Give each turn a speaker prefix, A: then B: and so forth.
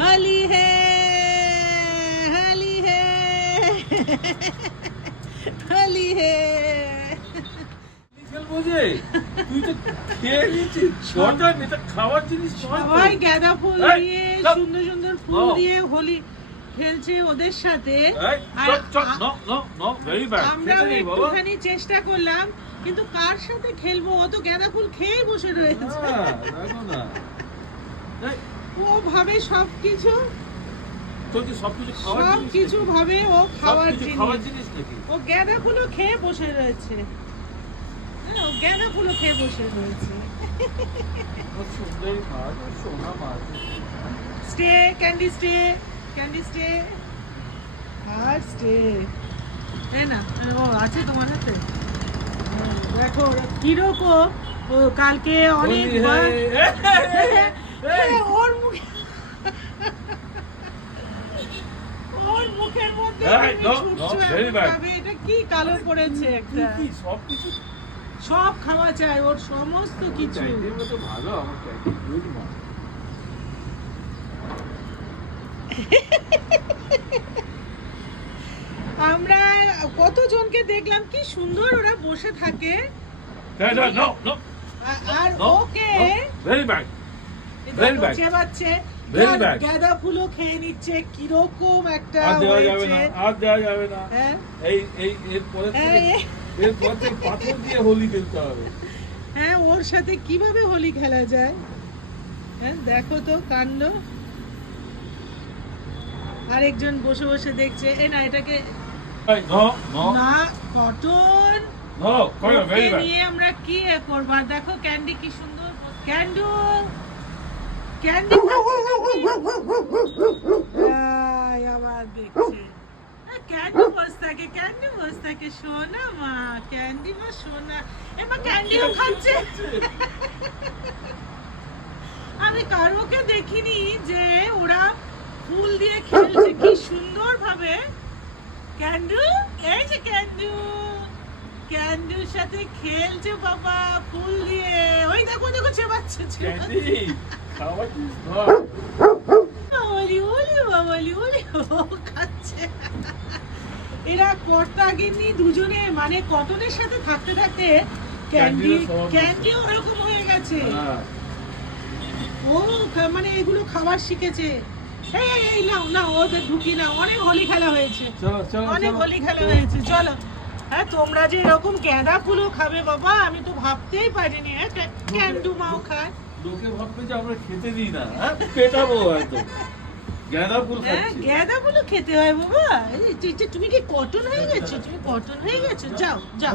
A: হলি হে হলি হে হলি হে।
B: সবাই গাঁদা ফুল দিয়ে সুন্দর সুন্দর ফুল দিয়ে হোলি খেলছে ওদের সাথে। আমরা একটুখানি চেষ্টা করলাম কিন্তু কার সাথে খেলব? অত গাঁদা ফুল খেয়ে বসে রয়েছে। ও ভাবে সবকিছু
A: তোর কি সবকিছু খাওয়ার
B: সব কিছু ভাবে ও খাওয়ার জিনিস ও খেয়ে বসে রয়েছে হ্যাঁ, ও খেয়ে বসে রয়েছে stay candy stay candy stay আর স্টে তাই না ও আছে তোমার হাতে দেখো কীরকম কালকে অনেক
A: হোলি
B: বার-
A: হে, এই, এই, এই,
B: হ্যাঁ, ওর মুখে ওর মুখের মধ্যে
A: এই,
B: তুমি
A: no,
B: ছুটছো
A: no, very
B: এমন
A: bad.
B: ভাবে, এটা কি কালো পড়েছে একটা?
A: কি, সবকিছু
B: সব খাওয়া চাই ওর সমস্ত কিছু।
A: ভালো আমার
B: কতজনকে দেখলাম? কি সুন্দর ওরা বসে থাকে। আর ওকে
A: ভেরি ব্যাড
B: গাঁদা- ফুলও খেয়ে নিচ্ছে কীরকম একটা
A: আর দেওয়া যাবে না আর দেওয়া যাবে না।
B: হ্যাঁ?
A: এই এই এর পরে
B: হ্যাঁ,
A: এরপর থেকে পাথর দিয়ে হোলি খেলতে হবে।
B: হ্যাঁ ওর সাথে কীভাবে হোলি খেলা যায়? হ্যাঁ দেখো তো কাণ্ড। আরেকজন বসে বসে দেখছে এ না এটাকে
A: নো
B: কটন। নিয়ে আমরা কি এ করব? আর দেখো ক্যান্ডি কি সুন্দর। ক্যান্ডু ক্যান্ডি আবার দেখছে ক্যান্ডি বসে থাকে ক্যান্ডি বসে থাকে সোনা মা ক্যান্ডি মা সোনা এমা ক্যান্ডিও খাচ্ছে আমি কারোকে দেখিনি যে ওরা ফুল দিয়ে খেলছে। কি সুন্দর ভাবে। ক্যান্ডু এই যে ক্যান্ডু ক্যান্ডুর সাথে খেলছে বাবা ফুল দিয়ে। ওই দেখো দেখো চেবাচ্ছে
A: ক্যান্ডি
B: এরা কর্তা গিন্নি দুজনে মানে কটনের সাথে থাকতে থাকতে ক্যান্ডি ক্যান্ডি ওরকম হয়ে গেছে।
A: হ্যাঁ।
B: ও মানে এগুলো খাবার শিখেছে। এই নাও নাও ওদের ঢুকি না অনেক হোলি খেলা হয়েছে। অনেক হোলি খেলা হয়েছে। চলো। হ্যাঁ তোমরা যে এরকম গ্যাঁদা ফুলও খাবে বাবা আমি তো ভাবতেই পারিনি। হ্যাঁ ক্যা- ক্যান্ডু মাও খায়।
A: লোকে ভাববে যে আমরা খেতে দিই না হ্যাঁ? পেটাবো হয়তো। গাঁদা ফুল
B: হ্যাঁ
A: খাচ্ছি।
B: গ্যাঁদা ফুলও খেতে হয় বাবা। তুমি কি কটন হয়ে গেছো? তুমি কটন হয়ে গেছো? যাও যাও।